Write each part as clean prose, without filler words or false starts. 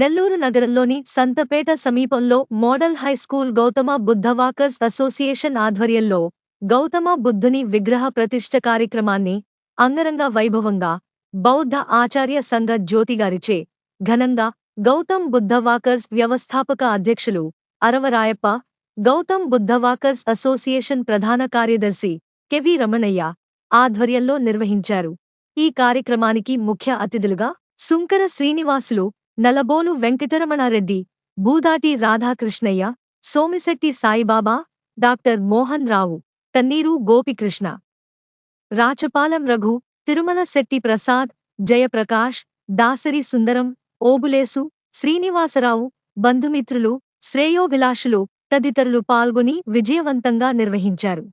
నెల్లూరు నగరంలోని సంతపేట సమీపంలో model high school Gautama Buddha walkers association ఆధ్వర్యంలో గౌతమ బుద్ధుని విగ్రహ ప్రతిష్ఠ కార్యక్రమాన్ని అంగరంగ వైభవంగా బౌద్ధ ఆచార్య సంఘ జ్యోతిగారిచే ఘనంగా గౌతమ్ బుద్ధ వాకర్స్ వ్యవస్థాపక అధ్యక్షులు అరవరాయప్ప, గౌతమ్ బుద్ధ వాకర్స్ అసోసియేషన్ ప్రధాన కార్యదర్శి కెవి రమణయ్య ఆధ్వర్యంలో నిర్వహించారు. ఈ కార్యక్రమానికి ముఖ్య అతిథులుగా సుంకర శ్రీనివాసులు, నలబోలు వెంకటరమణారెడ్డి, బూదాటి రాధాకృష్ణయ్య, సోమిశెట్టి సాయిబాబా, డాక్టర్ మోహన్ రావు, తన్నీరు గోపికృష్ణ, రాచపాలెం రఘు, తిరుమల శెట్టి ప్రసాద్, జయప్రకాష్, దాసరి సుందరం, ఓబులేసు, శ్రీనివాసరావు, బంధుమిత్రులు, శ్రేయోభిలాషులు తదితరులు పాల్గొని విజయవంతంగా నిర్వహించారు.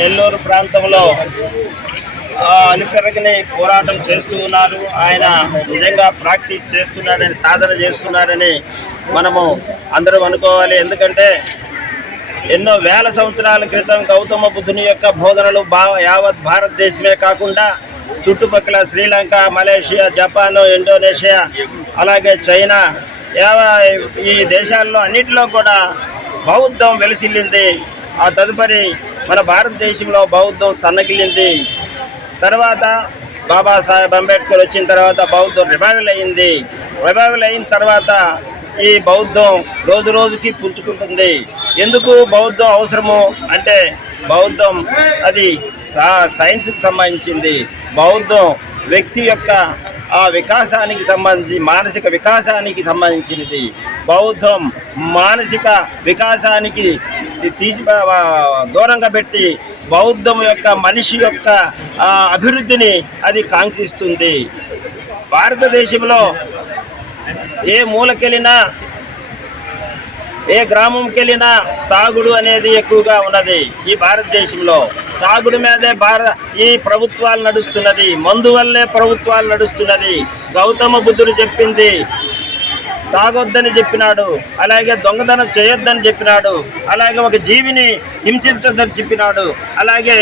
నెల్లూరు ప్రాంతంలో అలుపెరగని పోరాటం చేస్తూ ఉన్నారు. ఆయన నిజంగా ప్రాక్టీస్ చేస్తున్నాడని, సాధన చేస్తున్నాడని మనము అందరం అనుకోవాలి. ఎందుకంటే ఎన్నో వేల సంవత్సరాల క్రితం గౌతమ బుద్ధుని యొక్క బోధనలు యావత్ భారతదేశమే కాకుండా చుట్టుపక్కల శ్రీలంక, మలేషియా, జపాన్, ఇండోనేషియా, అలాగే చైనా, ఈ దేశాల్లో అన్నిటిలో కూడా బౌద్ధం వెలిసిల్లింది. ఆ తదుపరి మన భారతదేశంలో బౌద్ధం సన్నగిల్లింది. తర్వాత బాబాసాహెబ్ అంబేద్కర్ వచ్చిన తర్వాత బౌద్ధం రివైవల్ అయింది. రివైవల్ అయిన తర్వాత ఈ బౌద్ధం రోజు రోజుకి పుంజుకుంటుంది. ఎందుకు బౌద్ధం అవసరము అంటే బౌద్ధం అది సైన్స్కి సంబంధించింది. బౌద్ధం వ్యక్తి యొక్క ఆ వికాసానికి సంబంధించి మానసిక వికాసానికి సంబంధించినది. బౌద్ధం మానసిక వికాసానికి దూరంగా పెట్టి బౌద్ధం యొక్క మనిషి యొక్క అభివృద్ధిని అది కాంక్షిస్తుంది. భారతదేశంలో ఏ మూలకెళ్ళినా, ఏ గ్రామంకి వెళ్ళినా తాగుడు అనేది ఎక్కువగా ఉన్నది. ఈ భారతదేశంలో తాగుడు మీదే ఈ ప్రభుత్వాలు నడుస్తున్నది. మందు వల్లే ప్రభుత్వాలు నడుస్తున్నది. గౌతమ బుద్ధుడు చెప్పింది తాగొద్దని చెప్పినాడు, అలాగే దొంగతనం చేయొద్దని చెప్పినాడు, అలాగే ఒక జీవిని హింసించొద్దని చెప్పినాడు, అలాగే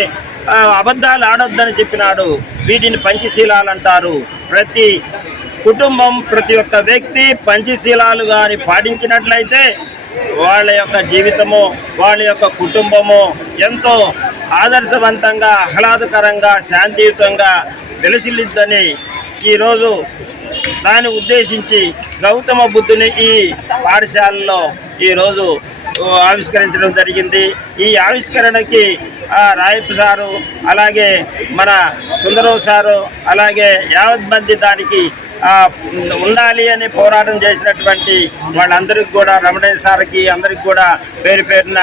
అబద్ధాలు ఆడొద్దని చెప్పినాడు. వీటిని పంచశీలాలు అంటారు. ప్రతి కుటుంబం, ప్రతి ఒక్క వ్యక్తి పంచశీలాలు కానీ పాటించినట్లయితే వాళ్ళ యొక్క జీవితము, వాళ్ళ యొక్క కుటుంబము ఎంతో ఆదర్శవంతంగా, ఆహ్లాదకరంగా, శాంతియుతంగా వెలసిల్లిద్దని ఈరోజు దాన్ని ఉద్దేశించి గౌతమ బుద్ధుని ఈ పాఠశాలలో ఈరోజు ఆవిష్కరించడం జరిగింది. ఈ ఆవిష్కరణకి రాయప్ప సారు, అలాగే మన సుందరం సారు, అలాగే యావత్ మంది దానికి ఉండాలి అని పోరాటం చేసినటువంటి వాళ్ళందరికీ కూడా, రమణయ్య సార్కి అందరికి కూడా పేరు పేరున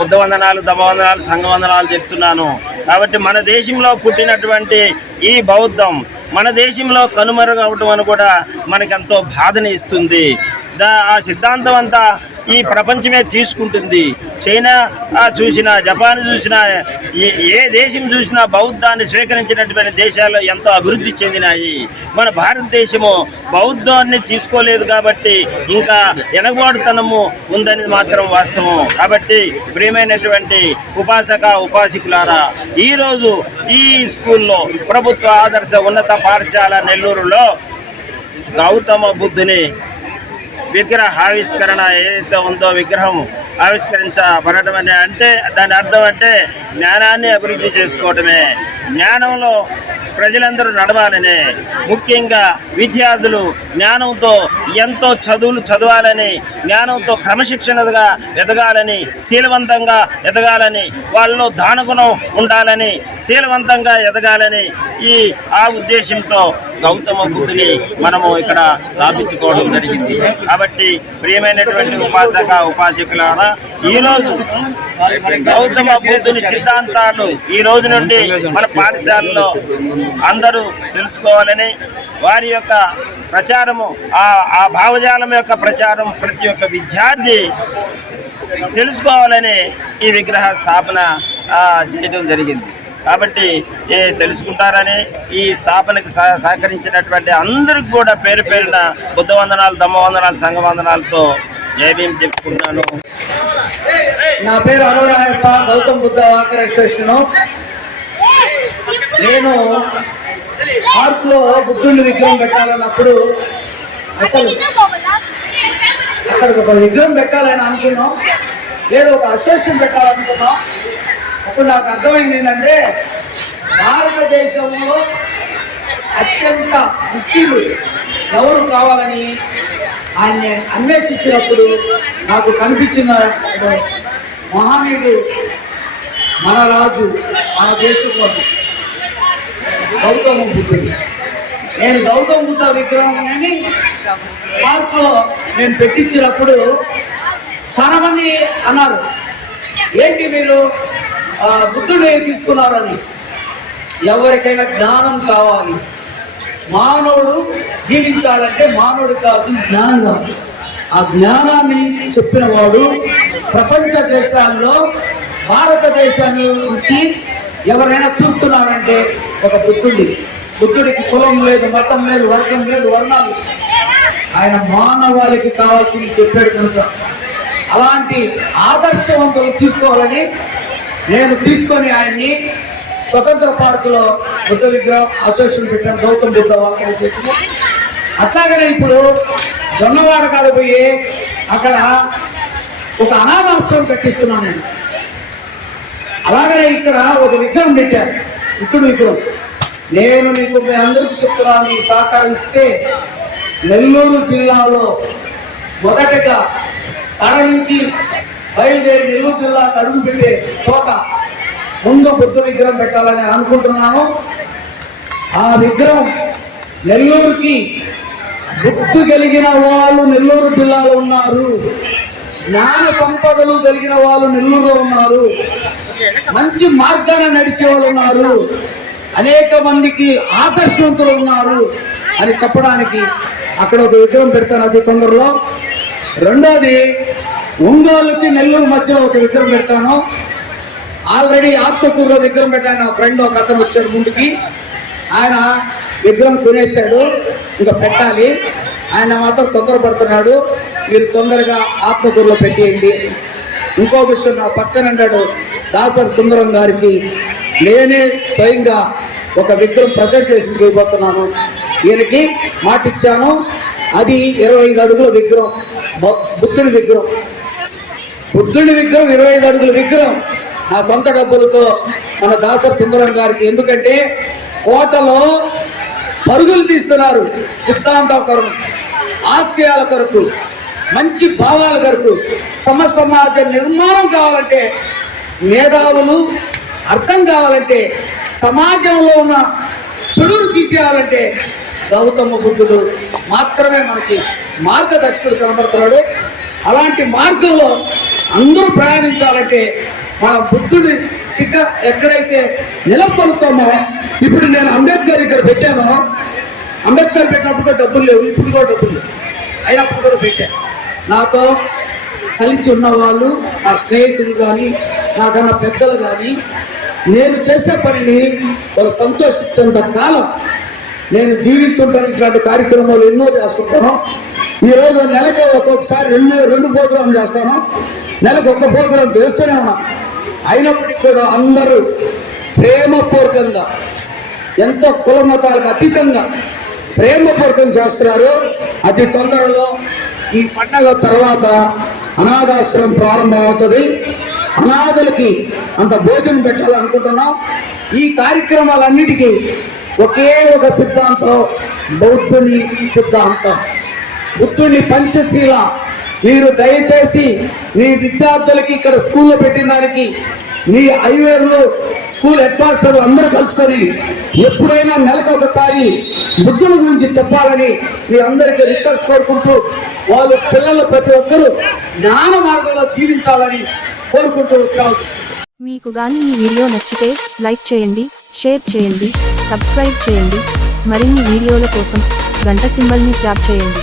బుద్ధవందనాలు, ధమవందనాలు, సంఘవందనాలు చెప్తున్నాను. కాబట్టి మన దేశంలో పుట్టినటువంటి ఈ బౌద్ధం మన దేశంలో కనుమరుగవటం అని కూడా మనకెంతో బాధని ఇస్తుంది. ఆ సిద్ధాంతం అంతా ఈ ప్రపంచమే తీసుకుంటుంది. చైనా చూసినా, జపాన్ చూసినా, ఏ దేశం చూసినా బౌద్ధాన్ని స్వీకరించినటువంటి దేశాలు ఎంతో అభివృద్ధి చెందినాయి. మన భారతదేశము బౌద్ధాన్ని తీసుకోలేదు కాబట్టి ఇంకా వెనకబాటుతనము ఉందని మాత్రం వాస్తవం. కాబట్టి ప్రియమైనటువంటి ఉపాసకులారా, ఈరోజు ఈ స్కూల్లో ప్రభుత్వ ఆదర్శ ఉన్నత పాఠశాల నెల్లూరులో గౌతమ బుద్ధుని విగ్రహ ఆవిష్కరణ ఏదైతే ఉందో, విగ్రహం ఆవిష్కరించబడటం అని అంటే దాని అర్థం అంటే జ్ఞానాన్ని అభివృద్ధి చేసుకోవటమే. జ్ఞానంలో ప్రజలందరూ నడవాలని, ముఖ్యంగా విద్యార్థులు జ్ఞానంతో ఎంతో చదువులు చదవాలని, జ్ఞానంతో క్రమశిక్షణగా ఎదగాలని, శీలవంతంగా ఎదగాలని, వాళ్ళలో దానగుణం ఉండాలని, శీలవంతంగా ఎదగాలని ఆ ఉద్దేశంతో గౌతమ బుద్ధుని మనము ఇక్కడ స్థాపించుకోవడం జరిగింది. కాబట్టి ప్రియమైనటువంటి ఉపాసకులారా, ఈరోజు గౌతమ బుద్ధుని సిద్ధాంతాలు ఈ రోజు నుండి మన పాఠశాలలో అందరూ తెలుసుకోవాలని, వారి యొక్క ప్రచారము, ఆ భావజాలం యొక్క ప్రచారం ప్రతి ఒక్క విద్యార్థి తెలుసుకోవాలని ఈ విగ్రహ స్థాపన చేయడం జరిగింది. కాబట్టి తెలుసుకుంటారని ఈ స్థాపనకు సహకరించినటువంటి అందరికి కూడా పేరు పేరున బుద్ధవందనాలు, ధమ్మవందనాలు, సంఘవందనాలతో జయభీం చెప్పుకుంటున్నాను. నా పేరు అనురాయప్ప, గౌతమ్ బుద్ధ వాకర్ అసోసియేషన్. నేను పార్క్లో బుద్ధుని విగ్రహం పెట్టాలన్నప్పుడు అసలు అక్కడికి ఒక విగ్రహం పెట్టాలని అనుకున్నాం, లేదా ఒక అసోసియేషన్ పెట్టాలనుకున్నాం. అప్పుడు నాకు అర్థమైంది ఏంటంటే భారతదేశంలో అత్యంత ముఖ్యులు ఎవరు కావాలని ఆయన్ని అన్వేషించినప్పుడు నాకు కనిపించిన మహానీయుడు మన రాజు, మన దేశంలో గౌతమ బుద్ధుడు. నేను గౌతమ బుద్ధ విగ్రహాన్ని పార్కులో నేను పెట్టించినప్పుడు చాలా మంది అన్నారు, ఏంటి మీరు బుద్ధుడు తీసుకున్నారని. ఎవరికైనా జ్ఞానం కావాలి, మానవుడు జీవించాలంటే మానవుడికి కావాల్సిన జ్ఞానం కావాలి. ఆ జ్ఞానాన్ని చెప్పిన వాడు ప్రపంచ దేశాల్లో భారతదేశాన్ని నుంచి ఎవరైనా చూస్తున్నారంటే ఒక బుద్ధుడికి కులం లేదు, మతం లేదు, వర్గం లేదు, వర్ణాలు. ఆయన మానవాళికి కావాల్సింది చెప్పాడు కనుక అలాంటి ఆదర్శవంతులు తీసుకోవాలని నేను తీసుకొని ఆయన్ని స్వతంత్ర పార్కులో బుద్ధ విగ్రహం అసోసియేషన్ పెట్టాను, గౌతమ్ బుద్ధ వాకర్ చేసిన. అట్లాగనే ఇప్పుడు జొన్నవాడ కాడ పోయి అక్కడ ఒక అనాథాశ్రమం కట్టిస్తున్నాను నేను. అలాగనే ఇక్కడ ఒక విగ్రహం పెట్టారు, బుద్ధుడి విగ్రహం. నేను మీకు మీ అందరికీ చెప్తున్నాను, ఈ సహకారం ఇస్తే నెల్లూరు జిల్లాలో మొదటగా తడ నుంచి బయలుదేరి నెల్లూరు జిల్లాకు అడుగు పెట్టే చోట ముందు బుద్ధ విగ్రహం పెట్టాలని అనుకుంటున్నాను. ఆ విగ్రహం నెల్లూరుకి బుద్ధి కలిగిన వాళ్ళు నెల్లూరు జిల్లాలో ఉన్నారు, జ్ఞాన సంపదలు కలిగిన వాళ్ళు నెల్లూరులో ఉన్నారు, మంచి మార్గాన నడిచే వాళ్ళు ఉన్నారు, అనేక మందికి ఆదర్శవంతులు ఉన్నారు అని చెప్పడానికి అక్కడ ఒక విగ్రహం పెడతాను అతి తొందరలో. రెండోది ఒంగోలుకి నెల్లూరు మధ్యలో ఒక విగ్రహం పెడతాను. ఆల్రెడీ ఆత్మకూరులో విగ్రహం పెట్టాను, నా ఫ్రెండ్ ఒక అతను వచ్చాడు ముందుకి, ఆయన విగ్రహం కొనేశాడు, ఇంకా పెట్టాలి. ఆయన మాత్రం తొందరపడుతున్నాడు, మీరు తొందరగా ఆత్మకూరులో పెట్టేయండి. ఇంకో విషయం, నా పక్కన అన్నాడు దాసరి సుందరం గారికి నేనే స్వయంగా ఒక విగ్రహం ప్రజెంటేషన్ చేయబోతున్నాను. ఈయనకి మాట ఇచ్చాను, అది 25 అడుగుల విగ్రహం, బుద్ధుని విగ్రహం. 25 అడుగుల విగ్రహం నా సొంత డబ్బులతో మన దాసరి సుందరం గారికి. ఎందుకంటే కోటలో పరుగులు తీస్తున్నారు, సిద్ధాంతం కొరకు, ఆశయాల కొరకు, మంచి భావాల కొరకు. సమాజ నిర్మాణం కావాలంటే, మేధావులు అర్థం కావాలంటే, సమాజంలో ఉన్న చెడును తీసేయాలంటే గౌతమ బుద్ధుడు మాత్రమే మనకి మార్గదర్శకుడు కనబడుతున్నాడు. అలాంటి మార్గంలో అందరూ ప్రయాణించాలంటే మన బుద్ధుడి ఎక్కడైతే నిలబడుతామో, ఇప్పుడు నేను అంబేద్కర్ ఇక్కడ పెట్టానో, అంబేద్కర్ పెట్టినప్పుడు కూడా డబ్బులు లేవు, ఇప్పుడు కూడా డబ్బులు లేవు, అయినప్పుడు కూడా పెట్టాను. నాతో కలిసి ఉన్నవాళ్ళు, నా స్నేహితులు కానీ, నాకన్నా పెద్దలు కానీ, నేను చేసే పనిని వాళ్ళు సంతోషించేంత కాలం నేను జీవించుంటాను. ఇట్లాంటి కార్యక్రమాలు ఎన్నో చేస్తుంటాను. ఈరోజు నెలకి ఒక్కొక్కసారి రెండు ప్రోగ్రాం చేస్తాను, నెలకు ఒక ప్రోగ్రాం చేస్తూనే ఉన్నా. అయినప్పటికీ కూడా అందరూ ప్రేమపూర్వకంగా, ఎంతో కుల మతాలకు అతీతంగా ప్రేమపూర్వకంగా చేస్తున్నారు. అతి తొందరలో ఈ పండగ తర్వాత అనాథాశ్రమం ప్రారంభం అవుతుంది. అనాథలకి అంత భోజనం పెట్టాలనుకుంటున్నాం. ఈ కార్యక్రమాలన్నిటికీ ఒకే ఒక సిద్ధాంతం, బౌద్ధుని సిద్ధాంతం, బుద్ధుని పంచశీల. మీరు దయచేసి మీ విద్యార్థులకి ఇక్కడ స్కూల్లో పెట్టిన దానికి మీ ఐవేర్లు స్కూల్ హెడ్ మాస్టర్లు అందరూ కలుసుకొని ఎప్పుడైనా నెలకు ఒకసారి బుద్ధుని గురించి చెప్పాలని మీ అందరికీ రిక్వెస్ట్ కోరుకుంటూ, వాళ్ళు పిల్లలు ప్రతి ఒక్కరూ జ్ఞాన మార్గంలో జీవించాలని కోరుకుంటూ వస్తాను. మీకు గాని ఈ వీడియో నచ్చితే లైక్ చేయండి, షేర్ చేయండి, సబ్స్క్రైబ్ చేయండి. మరిన్ని వీడియోల కోసం గంట సింబల్ని ట్యాప్ చేయండి.